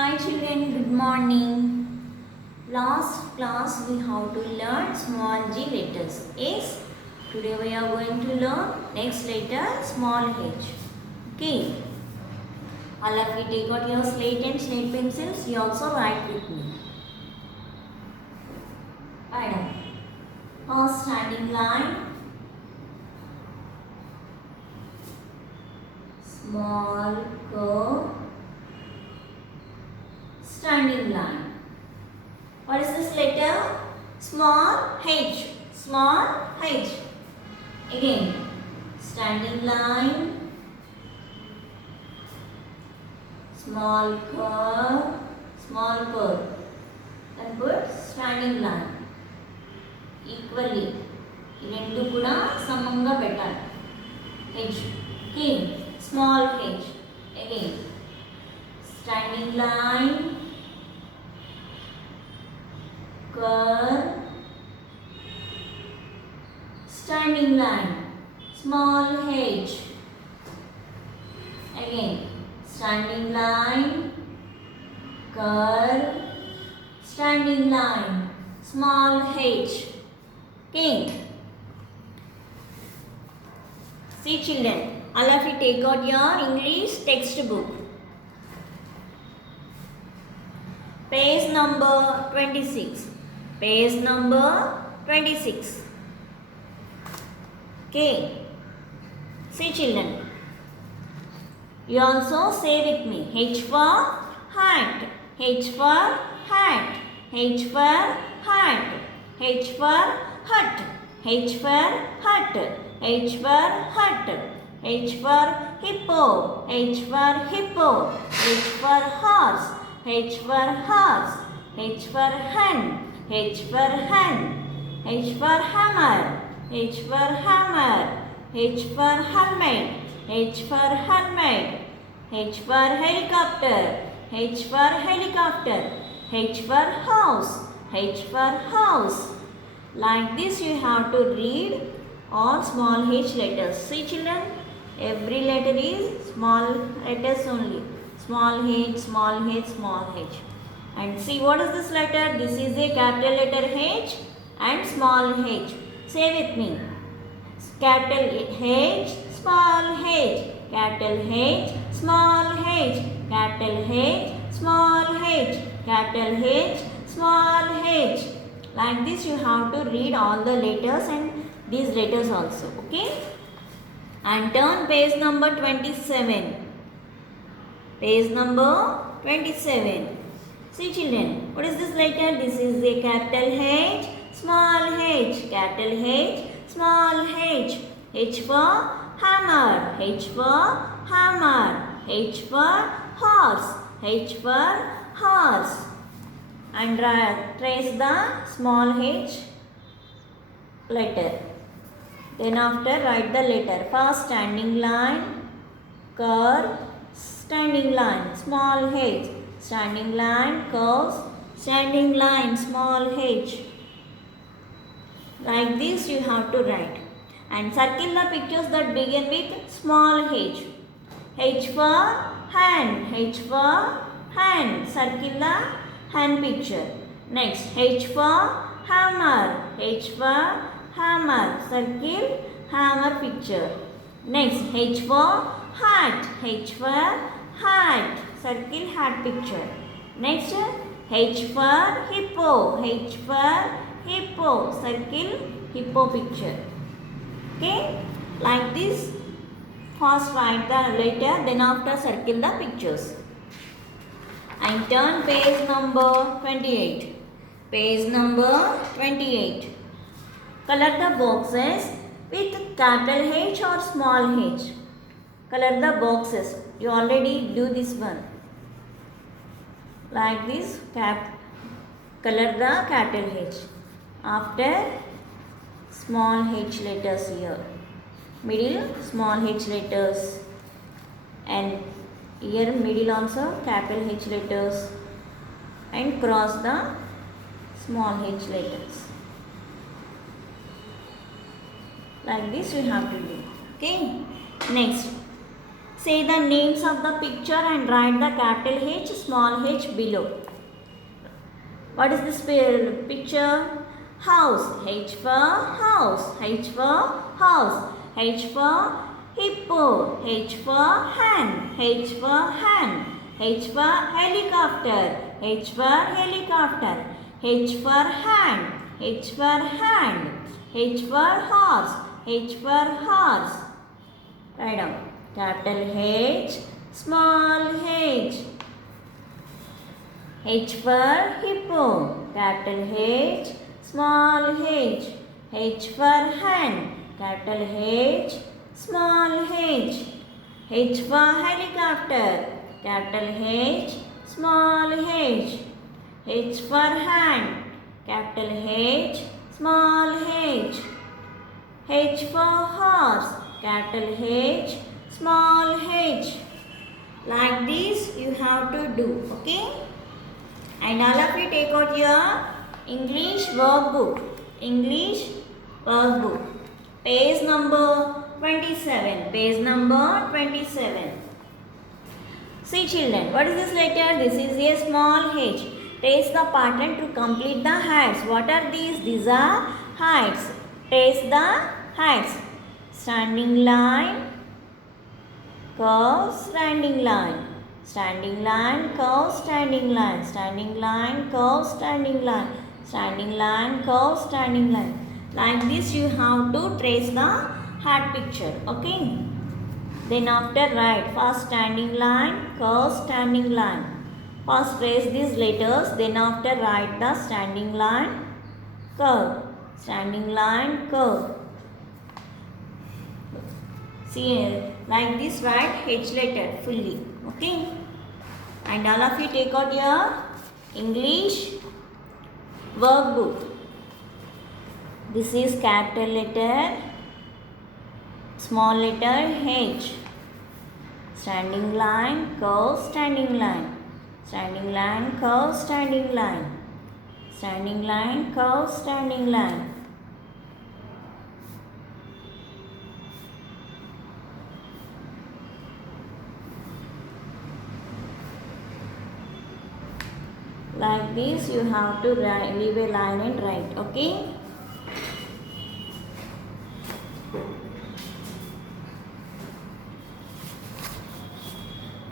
Hi children, good morning. Last class we have to learn small g letters. Yes, today we are going to learn next letter small h. Okay. All of you take out your slate and slate pencils. You also write with me. Madam. First standing line. Small curve. Standing line. What is this letter? Small h. Small h. Again, standing line. Small curve. Small curve. And put standing line. Equally. ఈ రెండు కూడా సమంగా పెట్టాలి. h. Okay. Small h. Again, standing line. Curve, standing line, small h. Again, standing line, curve, standing line, small h. Okay. See children, all of you take out your English textbook. Page number 26. Page number 26. Okay. See children. You also say with me. H for hat. H for hat. H for hat. H for hut. H for hut. H for hut. H for hippo. H for hippo. H for horse. H for horse. H for hen. H for hen. H for hammer. H for hammer. H for helmet. H for helmet. H for helicopter. H for helicopter. H for house. H for house. Like this you have to read all small h letters. See children, every letter is small letters only. Small h, small h, small h. And see what is this letter? This is a capital letter H and small h. Say with me. Capital H, small h. Capital H, small h. Capital H, small h. Capital H, small h. Like this you have to read all the letters and these letters also. Okay? And turn page number 27. Page number 27. See children, what is this letter? This is a capital H, small h, capital H, small h. H for hammer, H for hammer, H for horse, H for horse. And trace the small h letter. Then after write the letter. First standing line, curve, standing line, small h. Standing line, curves, standing line, small h. Like this you have to write. And circle the pictures that begin with small h. H for hand, H for hand. Circle the hand picture. Next, H for hammer, H for hammer. Circle hammer picture. Next, H for hat, H for hat. Circle hat picture. Next, H for hippo. H for hippo. Circle hippo picture. Okay? Like this. First write the letter, then after circle the pictures. And turn page number 28. Page number 28. Color the boxes with capital H or small h. Color the boxes. You already do this one. Like this, color the capital H. After small h letters here. Middle small h letters. And here middle also capital H letters. And cross the small h letters. Like this you have to do. Okay. Next. Say the names of the picture and write the capital H, small h below. What is this picture? House. H for house. H for house. H for hippo. H for hen. H for hen. H for helicopter. H for helicopter. H for hand. H for hand. H for horse. H for horse. Write down. Capital H, small h. H for hippo. Capital H, small h. H for hen. Capital H, small h. H for helicopter. Capital H, small h. H for hand. Capital H, small h. H for horse. Capital H, small h. Like this you have to do. Okay? And all of you take out your English workbook. English workbook. Page number 27. Page number 27. See children, what is this letter? This is a small h. Trace the pattern to complete the heights. What are these? These are heights. Trace the heights. Standing line, curve, standing line. Standing line, curve, standing line. Standing line, curve, standing line. Standing line, curve, standing line. Like this you have to trace the heart picture. Okay. Then after write first standing line, curve, standing line. First trace these letters. Then after write the standing line, curve. Standing line, curve. See here, like this write H letter fully. Okay. And all of you take out your English workbook. This is capital letter, small letter H. Standing line, curve, standing line. Standing line, curve, standing line. Standing line, curve, standing line. Like this you have to leave a line and write. Okay.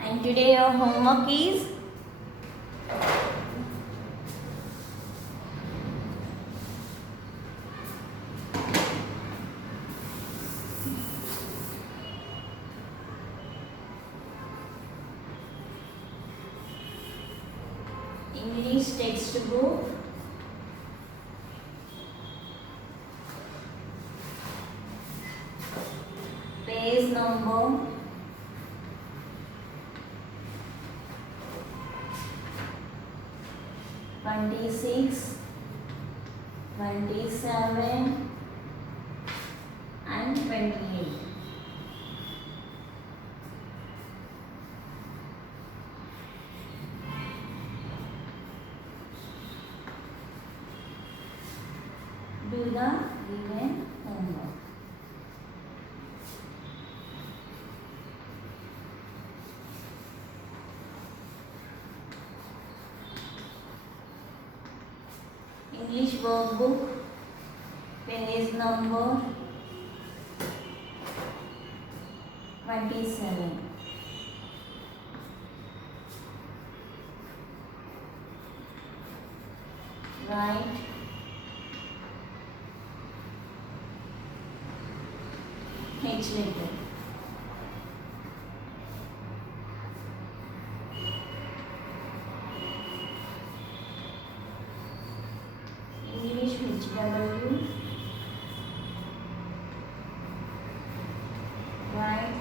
And today your homework is English textbook, page number 26, 27 and 28. Do the given homework. English workbook, page number 27. Write H letter. English HW. Write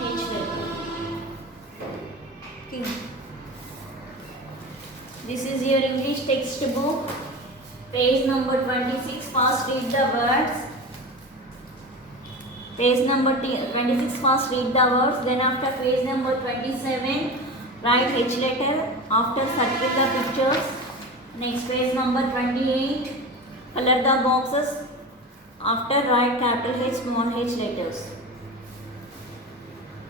H letter. Okay. This is your English textbook, page number 26. First read the words. Page number 26, first read the words. Then after page number 27, write H letter. After circle the pictures. Next page number 28. Color the boxes. After write capital H, small h letters.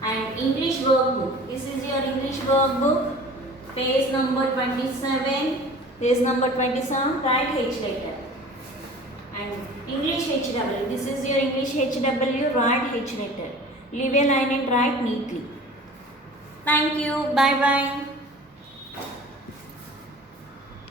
And English workbook. This is your English workbook. Page number 27. Page number 27. Write H letter. And English HW. This is your English HW. Write H letter. Leave a line and write neatly. Thank you. Bye bye.